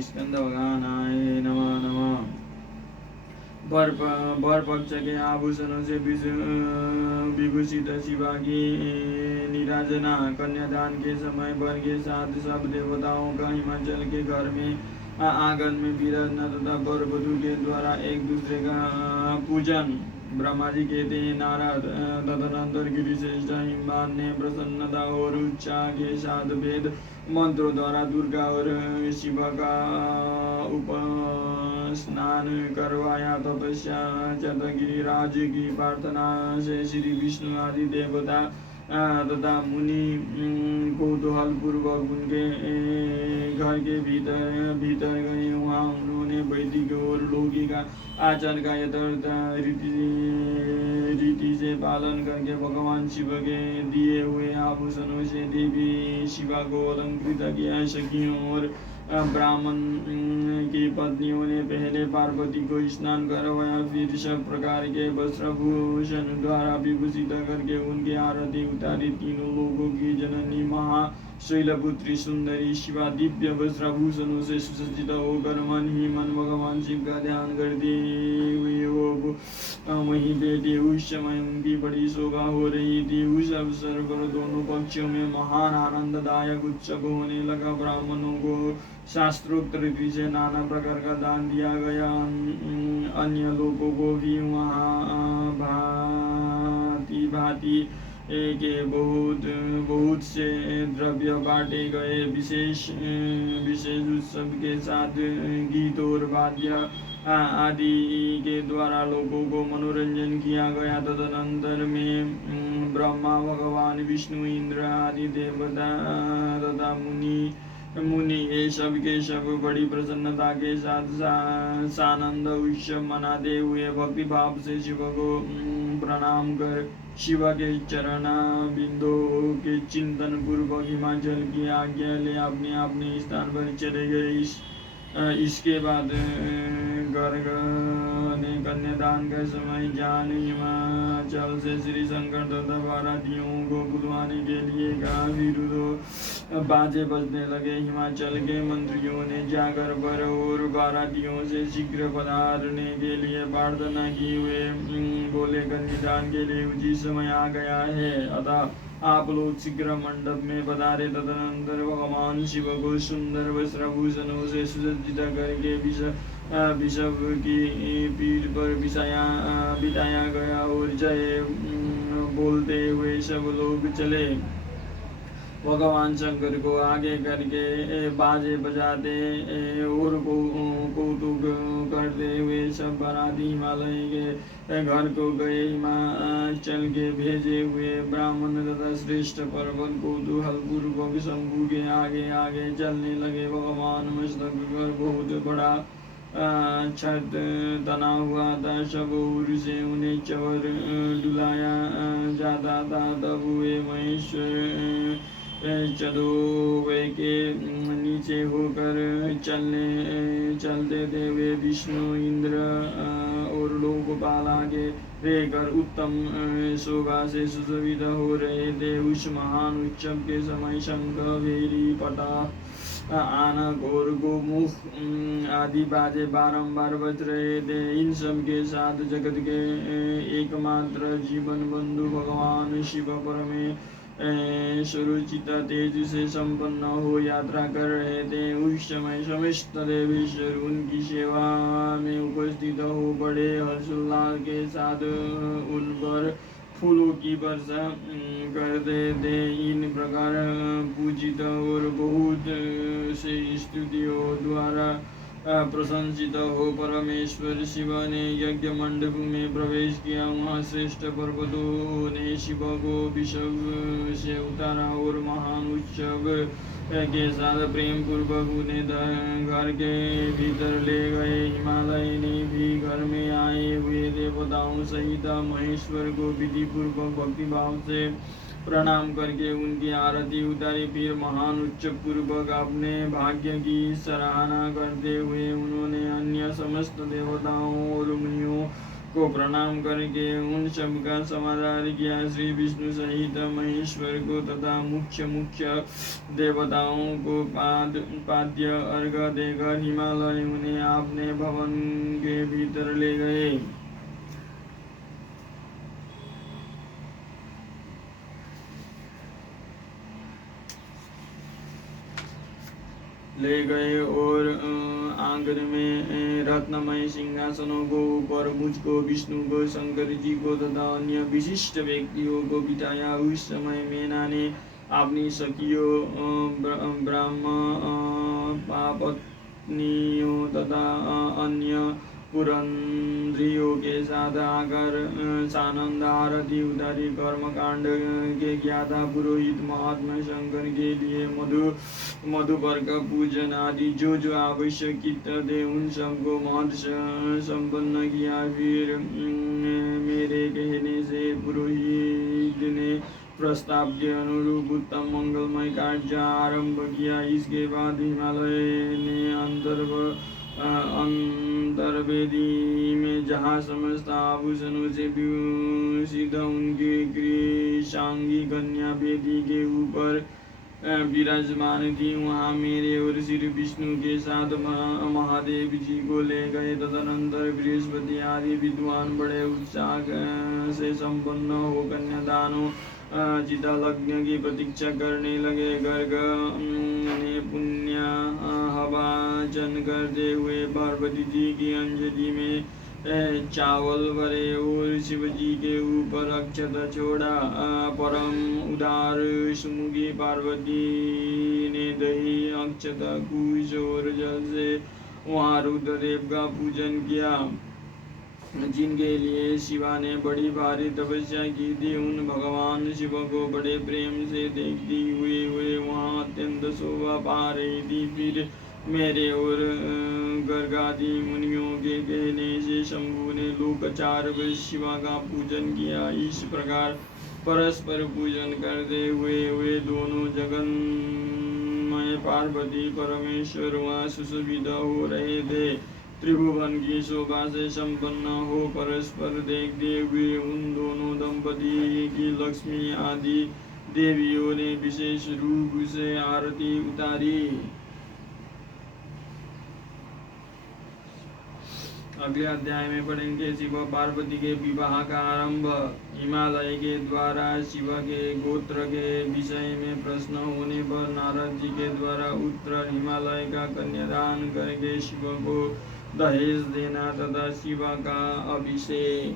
स्कंद भगवानाय नमः नमः। वर पक्ष के आभूषणों से विभूषित शिवा की निराजना। कन्यादान के समय वर के साथ सब देवताओं का हिमाचल के घर में आंगन में विराजना तथा वर वधू के द्वारा एक दूसरे का पूजन। ब्रह्मा जी कहते हैं नारद तदनंतर गिरिश्रेष्ठ हिमवान ने प्रसन्नता और उत्साह के साथ वेद मंत्रों द्वारा दुर्गा और शिव का स्नान करवाया। तपस्या गिरिराज की प्रार्थना से श्री विष्णु आदि देवता तथा मुनि कौतूहल पूर्वक उनके घर के भीतर गए। वहाँ उन्होंने वैदिक और लौकिक आचरण का यथार्थ रीति से पालन करके भगवान शिव के दिए हुए आभूषणों से देवी शिवा को अलंकृत किया। सखियों और ब्राह्मण की पत्नियों ने पहले पार्वती को स्नान करवाया, फिर सब प्रकार के वस्त्रभूषण द्वारा विभूषित करके उनकी आरती उतारी। तीनों लोगों की जननी महाशैलपुत्री सुंदरी शिवा दिव्य वस्त्रभूषणों से सुसज्जित होकर मन ही मन भगवान शिव का ध्यान करती हुई वो वहीं बैठी। उस समय उनकी बड़ी शोभा हो रही थी। उस अवसर पर दोनों पक्षों में महान आनंददायक उत्सव होने लगा। ब्राह्मणों को शास्त्रोक्त रीति से नाना प्रकार का दान दिया गया। अन्य लोगों को भी वहाँ भांति भांति के बहुत से द्रव्य बांटे गए। विशेष उत्सव के साथ गीत और वाद्य आदि के द्वारा लोगों को मनोरंजन किया गया। तदनंतर में ब्रह्मा भगवान विष्णु इंद्र आदि देवता तथा मुनि ये सब के सब बड़ी प्रसन्नता के साथ सानंद उत्सव मनाते हुए भक्ति भाव से शिव को प्रणाम कर शिव के चरण बिंदु के चिंतन पूर्वक हिमाचल की आज्ञा ले अपने अपने स्थान पर चले गए। इसके बाद गर्ग ने कन्यादान का समय जान हिमाचल से श्री शंकर तथा बारातियों को बुलवाने के लिए कहा। फिर बाजे बजने लगे। हिमाचल के मंत्रियों ने जाकर वर और बारातियों से शीघ्र पधारने के लिए प्रार्थना की। वे बोले कन्यादान के लिए उचित समय आ गया है, अतः आप लोग शीघ्र मंडप में पधारे। तदनंतर भगवान शिव को सुंदर वस्त्रभूषणों से सुसज्जित करके विषव की पीठ पर बिठाया गया और जय बोलते हुए सब लोग चले। भगवान शंकर को आगे करके बाजे बजाते और कौतुक करते हुए सब बाराती हिमालय के घर को गए। हिमाचल के भेजे हुए ब्राह्मण तथा श्रेष्ठ पर्वत कौतूहल पूर्वक शंभु के आगे आगे चलने लगे। भगवान मस्तक पर बहुत बड़ा छत तना हुआ था। सब ओर से उन्हें चवर डुलाया जाता था। तब वे महेश्वर चदोवे के नीचे होकर चलते थे। वे विष्णु इंद्र और लोकपाल आगे रहकर उत्तम शोभा से सुशोभित हो रहे थे। उस महान उत्सव के समय शंख भेरी पटा आनक और गोमुख आदि बाजे बारंबार बज रहे थे। इन सब के साथ जगत के एकमात्र जीवन बंधु भगवान शिव सुरुचित तेज से संपन्न हो यात्रा कर रहे थे। उस समय समस्त देवेश्वर उनकी सेवा में उपस्थित हो बड़े हर्षोल्लास के साथ उन पर फूलों की वर्षा करते थे। इन प्रकार पूजित और बहुत से स्तुतियों द्वारा प्रशंसित हो परमेश्वर शिव ने यज्ञ मंडप में प्रवेश किया। वहाँ श्रेष्ठ पर्वतों ने शिव को विषव से उतारा और महान उत्सव के साथ प्रेम पूर्वक उन्हें घर के भीतर ले गए। हिमालय ने भी घर में आए हुए देवताओं सहित महेश्वर को विधि पूर्वक भक्तिभाव से प्रणाम करके उनकी आरती उतारी। फिर महान उत्सव पूर्वक अपने भाग्य की सराहना करते हुए उन्होंने अन्य समस्त देवताओं और मुनियों को प्रणाम करके उन सब का समाचार किया। श्री विष्णु सहित महेश्वर को तथा मुख्य मुख्य देवताओं को पाद्य अर्घ देकर हिमालय उन्हें अपने भवन के भीतर ले गए। और आंगन में रत्नमय सिंहासनों को ऊपर मुझको, विष्णु को, शंकर जी को तथा अन्य विशिष्ट व्यक्तियों को बिठाया। उस समय मैना ने अपनी सखियों, ब्राह्म पत्नियों तथा अन्य पुरंद्रियों के साथ आकर सानंद आरती उतारी। कर्मकांड के ज्ञाता पुरोहित महात्मा शंकर के लिए मधुपर का पूजन आदि जो जो आवश्यक थे उन सबको महत्व संपन्न किया। फिर मेरे कहने से पुरोहित ने प्रस्ताव के अनुरूप उत्तम मंगलमय कार्य आरंभ किया। इसके बाद हिमालय ने अंतर्वेदी में जहाँ समस्त आभूषणों से विभूषित उनकी कृशांगी कन्या वेदी के ऊपर विराजमान थी, वहाँ मेरे और श्री विष्णु के साथ महादेव जी को ले गए। तदनंतर बृहस्पति आदि विद्वान बड़े उत्साह से संपन्न हो कन्यादानों चिता लग्न की प्रतीक्षा करने लगे। गर्ग ने पुण्य हवाचन करते हुए पार्वती जी की अंजलि में चावल भरे और शिव जी के ऊपर अक्षत छोड़ा। परम उदार सुमुखी पार्वती ने दही, अक्षत, कुश और जल से वहाँ रुद्रदेव का पूजन किया, जिनके लिए शिवा ने बड़ी भारी तपस्या की थी। उन भगवान शिव को बड़े प्रेम से देखती हुए वे वहाँ अत्यंत शोभा पा रही थी। फिर मेरे और गर्गादि मुनियों के कहने से शंभु ने लोकाचार व शिवा का पूजन किया। इस प्रकार परस्पर पूजन करते हुए वे दोनों जगन्मय पार्वती परमेश्वर वहाँ सुशोभित हो रहे थे। त्रिभुवन की शोभा से संपन्न हो परस्पर देखते हुए उन दोनों दंपति की लक्ष्मी आदि देवियों ने विशेष रूप से आरती उतारी। अगले अध्याय में पढ़ेंगे शिव पार्वती के विवाह का आरंभ। हिमालय के द्वारा शिव के गोत्र के विषय में प्रश्न होने पर नारद जी के द्वारा उत्तर हिमालय का कन्यादान करके शिव को दहेज देना तथा शिव का अभिषेक।